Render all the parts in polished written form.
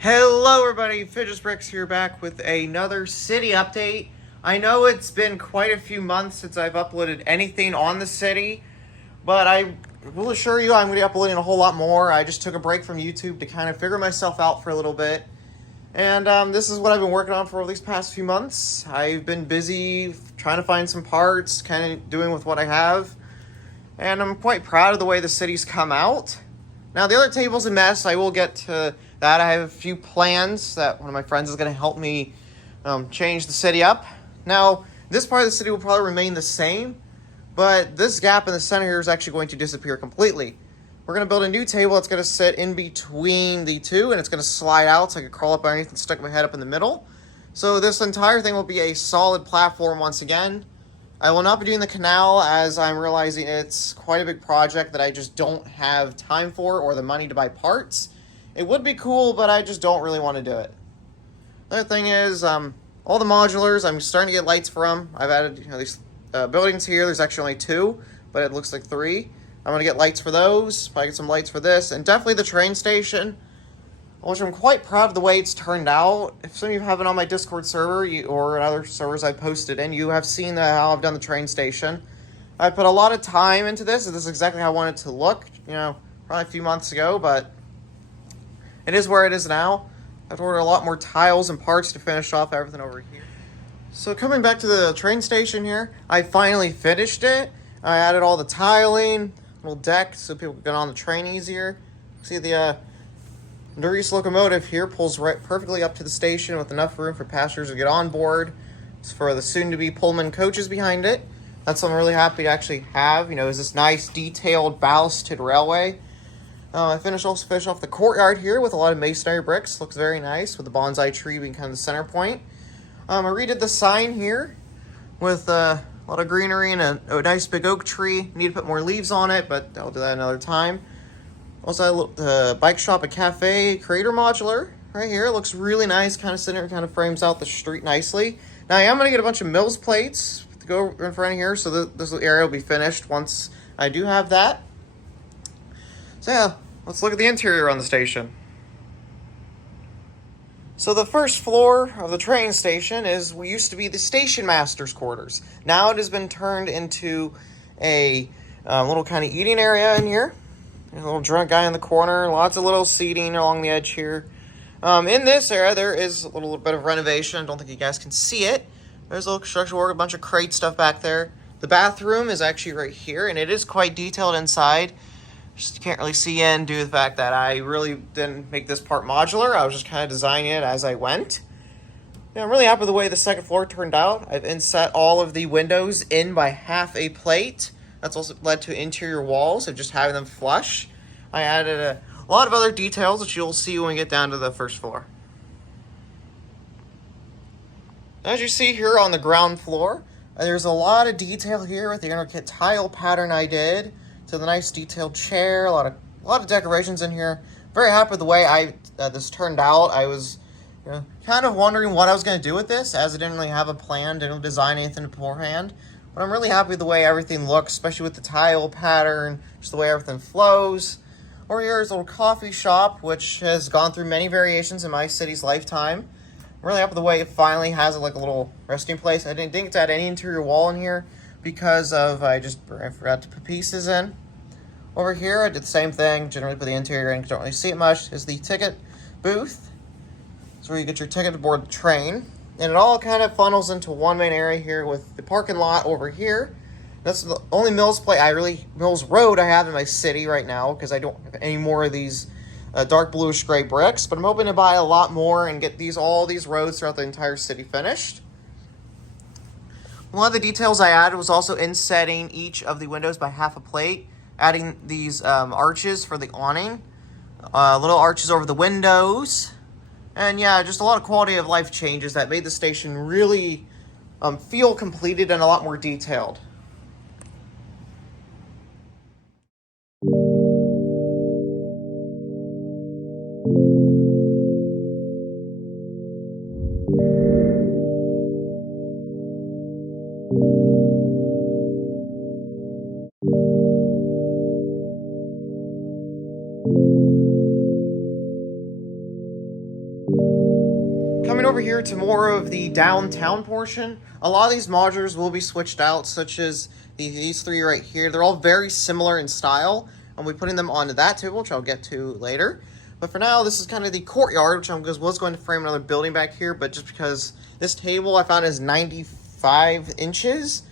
Hello everybody, Fidget Bricks here back with another city update. I know it's been quite a few months since I've uploaded anything on the city, but I will assure you I'm going to be uploading a whole lot more. I just took a break from YouTube to kind of figure myself out for a little bit. And this is what I've been working on for these past few months. I've been busy trying to find some parts, kind of doing with what I have. And I'm quite proud of the way the city's come out. Now, the other table's a mess. I will get to that. I have a few plans that one of my friends is going to help me change the city up. Now, this part of the city will probably remain the same, but this gap in the center here is actually going to disappear completely. We're going to build a new table that's going to sit in between the two, and it's going to slide out so I can crawl up underneath and stick my head up in the middle. So this entire thing will be a solid platform once again. I will not be doing the canal as I'm realizing it's quite a big project that I just don't have time for or the money to buy parts. It would be cool, but I just don't really want to do it. The other thing is, all the modulars, I'm starting to get lights from. I've added these buildings here. There's actually only two, but it looks like three. I'm going to get lights for those. Probably get some lights for this. And definitely the train station, which I'm quite proud of the way it's turned out. If some of you haven't on my Discord server or in other servers I posted in, you have seen how I've done the train station. I put a lot of time into this. This is exactly how I want it to look, probably a few months ago, but it is where it is now. I have to order a lot more tiles and parts to finish off everything over here. So coming back to the train station here, I finally finished it. I added all the tiling, little deck so people can get on the train easier. See the Norris locomotive here pulls right perfectly up to the station with enough room for passengers to get on board. It's for the soon-to-be Pullman coaches behind it. That's something I'm really happy to actually have. Is this nice detailed ballasted railway. I finished off the courtyard here with a lot of masonry bricks. Looks very nice with the bonsai tree being kind of the center point. I redid the sign here with a lot of greenery and a nice big oak tree. Need to put more leaves on it, but I'll do that another time. Also, the bike shop and cafe creator modular right here. It looks really nice, kind of center, kind of frames out the street nicely. Now, I am going to get a bunch of Mills plates to go in front of here, so this area will be finished once I do have that. So yeah, let's look at the interior on the station. So the first floor of the train station used to be the station master's quarters. Now it has been turned into a little kind of eating area in here. There's a little drunk guy in the corner. Lots of little seating along the edge here. In this area, there is a little bit of renovation. I don't think you guys can see it. There's a little construction work, a bunch of crate stuff back there. The bathroom is actually right here, and it is quite detailed inside. Just can't really see in due to the fact that I really didn't make this part modular. I was just kind of designing it as I went. I'm really happy with the way the second floor turned out. I've inset all of the windows in by half a plate. That's also led to interior walls of just having them flush. I added a lot of other details that you'll see when we get down to the first floor. As you see here on the ground floor, there's a lot of detail here with the intricate tile pattern I did, to the nice detailed chair, a lot of decorations in here. Very happy with the way this turned out. I was kind of wondering what I was going to do with this, as I didn't really have a plan, didn't design anything beforehand. But I'm really happy with the way everything looks, especially with the tile pattern, just the way everything flows. Over here is a little coffee shop, which has gone through many variations in my city's lifetime. I'm really happy with the way it finally has a little resting place. I didn't get to add any interior wall in here because I forgot to put pieces in. Over here, I did the same thing. Generally put the interior in because I don't really see it much. Is the ticket booth. It's where you get your ticket to board the train. And it all kind of funnels into one main area here with the parking lot over here. That's the only Mills Road I have in my city right now because I don't have any more of these dark bluish gray bricks. But I'm hoping to buy a lot more and get all these roads throughout the entire city finished. One of the details I added was also insetting each of the windows by half a plate, adding these arches for the awning, little arches over the windows, and yeah, just a lot of quality of life changes that made the station really feel completed and a lot more detailed. Coming over here to more of the downtown portion, a lot of these modulars will be switched out, such as these three right here. They're all very similar in style, and we'll be putting them onto that table, which I'll get to later. But for now, this is kind of the courtyard, which I was going to frame another building back here, but just because this table I found is 95 inches,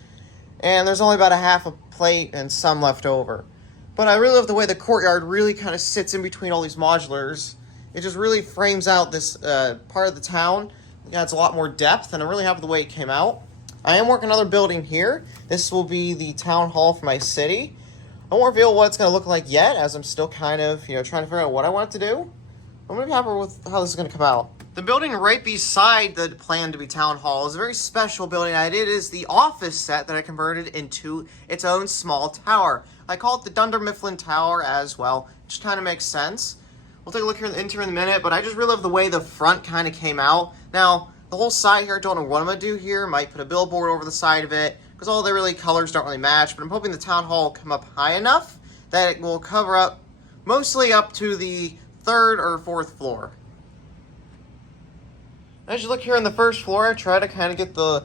and there's only about a half a plate and some left over. But I really love the way the courtyard really kind of sits in between all these modulars. It just really frames out this part of the town. It adds a lot more depth, and I'm really happy with the way it came out. I am working another building here. This will be the town hall for my city. I won't reveal what it's going to look like yet, as I'm still kind of, trying to figure out what I want it to do. I'm going to be happy with how this is going to come out. The building right beside the plan to be town hall is a very special building. It is the office set that I converted into its own small tower. I call it the Dunder Mifflin Tower as well, which kind of makes sense. We'll take a look here in the interior in a minute, but I just really love the way the front kind of came out. Now, the whole side here, I don't know what I'm going to do here. Might put a billboard over the side of it, because all the really colors don't really match, but I'm hoping the town hall will come up high enough that it will cover up mostly up to the 3rd or 4th floor. As you look here on the 1st floor, I try to kind of get the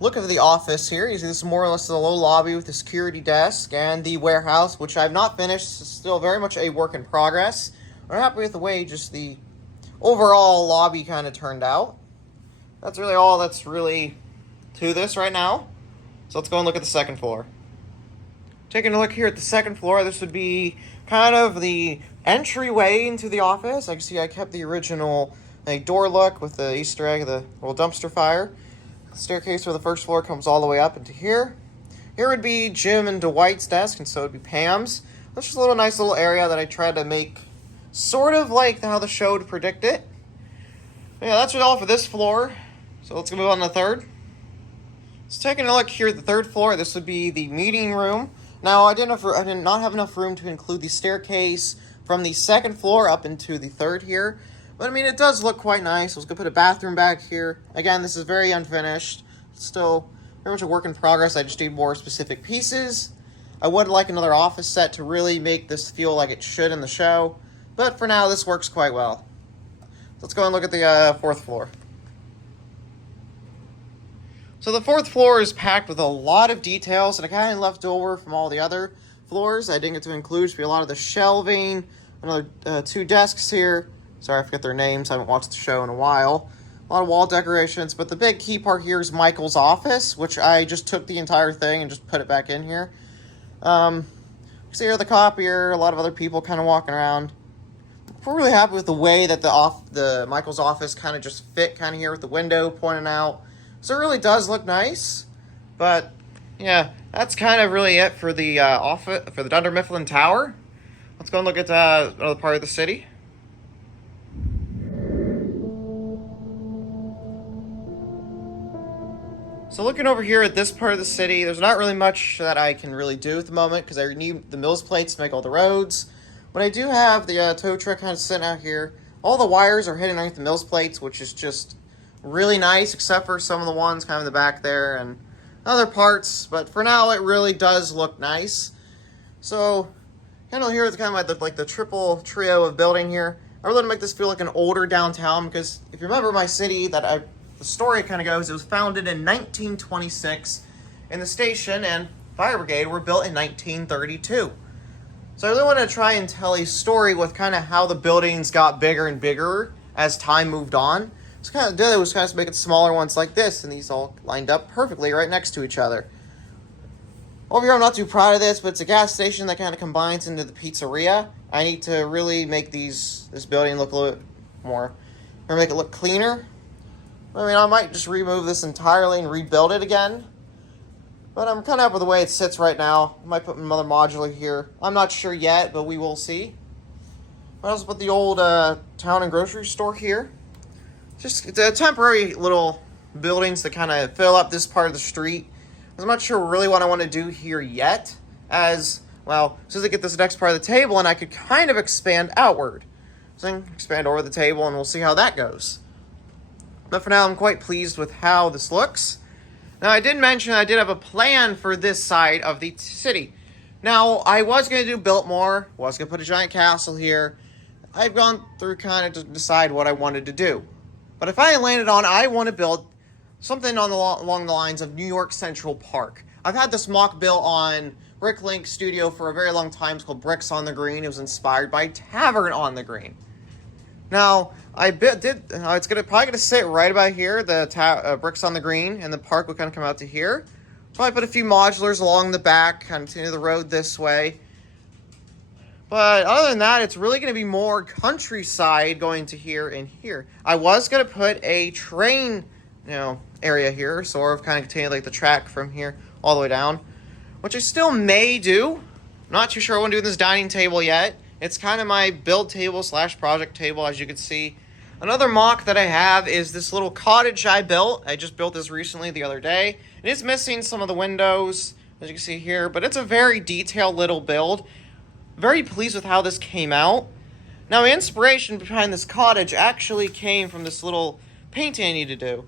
look of the office here. You see this is more or less the low lobby with the security desk and the warehouse, which I've not finished. It's still very much a work in progress. I'm happy with the way just the overall lobby kind of turned out. That's really all that's really to this right now. So let's go and look at the 2nd floor. Taking a look here at the 2nd floor, this would be kind of the entryway into the office. I can see I kept the original door look with the Easter egg, the little dumpster fire. The staircase for the 1st floor comes all the way up into here. Here would be Jim and Dwight's desk, and so would be Pam's. That's just a little nice little area that I tried to make sort of like how the show would predict it. Yeah, that's all for this floor. So let's move on to the 3rd. So taking a look here at the 3rd floor, this would be the meeting room. Now, I did not have enough room to include the staircase from the 2nd floor up into the 3rd here. But, I mean, it does look quite nice. I was going to put a bathroom back here. Again, this is very unfinished. It's still very much a work in progress. I just need more specific pieces. I would like another office set to really make this feel like it should in the show. But for now, this works quite well. Let's go and look at the 4th floor. So the 4th floor is packed with a lot of details that I kind of left over from all the other floors. I didn't get to include, should be a lot of the shelving, another 2 desks here. Sorry, I forget their names. I haven't watched the show in a while. A lot of wall decorations, but the big key part here is Michael's office, which I just took the entire thing and just put it back in here. See here the copier, a lot of other people kind of walking around. We're really happy with the way that the Michael's office kind of just fit kind of here with the window pointing out. So it really does look nice. But yeah, that's kind of really it for the office for the Dunder Mifflin Tower. Let's go and look at another part of the city. So looking over here at this part of the city, there's not really much that I can really do at the moment because I need the mills plates to make all the roads. But I do have the tow truck kind of sitting out here. All the wires are hitting underneath the mills plates, which is just really nice, except for some of the ones kind of in the back there and other parts. But for now, it really does look nice. So kind of here is kind of like the triple trio of building here. I really want to make this feel like an older downtown because if you remember my city the story kind of goes, it was founded in 1926, and the station and fire brigade were built in 1932. So I really want to try and tell a story with kind of how the buildings got bigger and bigger as time moved on. So kind of did it was kind of make it smaller ones like this, and these all lined up perfectly right next to each other. Over here, I'm not too proud of this, but it's a gas station that kind of combines into the pizzeria. I need to really make this building look a little bit more, or make it look cleaner. I mean, I might just remove this entirely and rebuild it again. But I'm kind of happy with the way it sits right now. I might put another modular here. I'm not sure yet, but we will see. I also put the old town and grocery store here. It's a temporary little buildings that kind of fill up this part of the street. I'm not sure really what I want to do here yet. As soon as I get this next part of the table, and I could kind of expand outward. So I can expand over the table, and we'll see how that goes. But for now, I'm quite pleased with how this looks. Now, I did mention I did have a plan for this side of the city. Now, I was going to do Biltmore, was going to put a giant castle here. I've gone through kind of to decide what I wanted to do. But if I landed on, I want to build something along the lines of New York Central Park. I've had this mock built on Bricklink Studio for a very long time. It's called Bricks on the Green. It was inspired by Tavern on the Green. Now, it's probably gonna sit right about here, the Bricks on the Green, and the park will kind of come out to here. Probably put a few modulars along the back, continue the road this way. But other than that, it's really going to be more countryside going to here and here. I was going to put a train, area here, sort of kind of continue like the track from here all the way down, which I still may do. Not too sure what I'm doing this dining table yet. It's kind of my build table / project table, as you can see. Another mock that I have is this little cottage I built. I just built this recently the other day. It is missing some of the windows, as you can see here, but it's a very detailed little build. Very pleased with how this came out. Now, inspiration behind this cottage actually came from this little painting I need to do.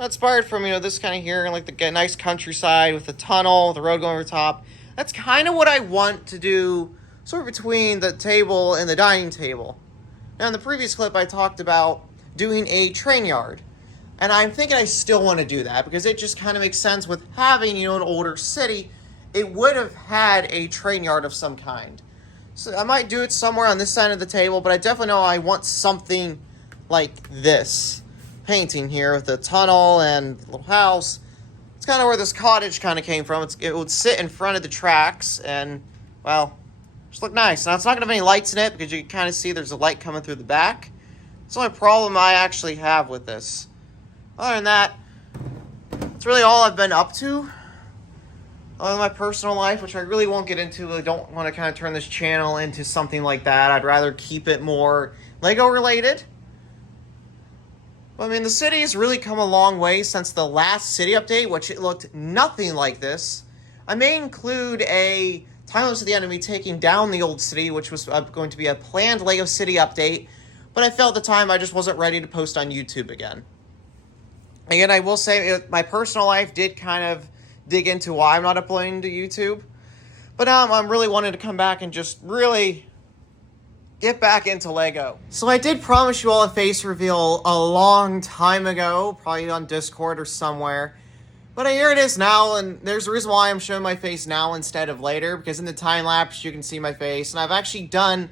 Inspired from, this kind of here, like the nice countryside with the tunnel, the road going over top. That's kind of what I want to do, sort of between the table and the dining table. Now, in the previous clip, I talked about doing a train yard. And I'm thinking I still want to do that because it just kind of makes sense with having, an older city. It would have had a train yard of some kind. So I might do it somewhere on this side of the table, but I definitely know I want something like this painting here with the tunnel and the little house. It's kind of where this cottage kind of came from. It would sit in front of the tracks and, well, just look nice. Now, it's not going to have any lights in it because you can kind of see there's a light coming through the back. It's the only problem I actually have with this. Other than that, that's really all I've been up to. Other than my personal life, which I really won't get into. I don't want to kind of turn this channel into something like that. I'd rather keep it more Lego related. But I mean, the city has really come a long way since the last city update, which it looked nothing like this. I may include a time lapse at the end of me taking down the old city, which was going to be a planned Lego City update. But I felt at the time I just wasn't ready to post on YouTube again. Again, I will say my personal life did kind of dig into why I'm not uploading to YouTube. But I'm really wanting to come back and just really get back into Lego. So I did promise you all a face reveal a long time ago, probably on Discord or somewhere. But here it is now, and there's a reason why I'm showing my face now instead of later, because in the time lapse you can see my face. And I've actually done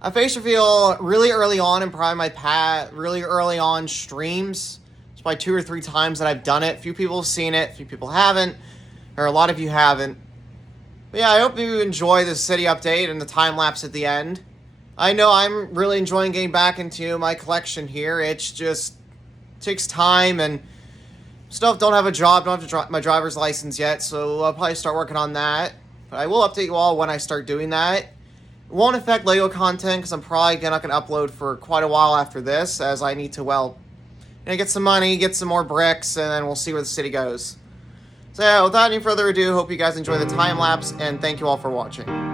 a face reveal really early on in probably my really early on streams. Probably 2 or 3 times that I've done it. A few people have seen it, a few people haven't, or a lot of you haven't. But yeah, I hope you enjoy the city update and the time lapse at the end. I know I'm really enjoying getting back into my collection here. It's just takes time and still don't have a job, don't have my driver's license yet, so I'll probably start working on that. But I will update you all when I start doing that. It won't affect Lego content because I'm probably not going to upload for quite a while after this, as I need to, get some money, get some more bricks, and then we'll see where the city goes. So yeah, without any further ado, hope you guys enjoy the time lapse, and thank you all for watching.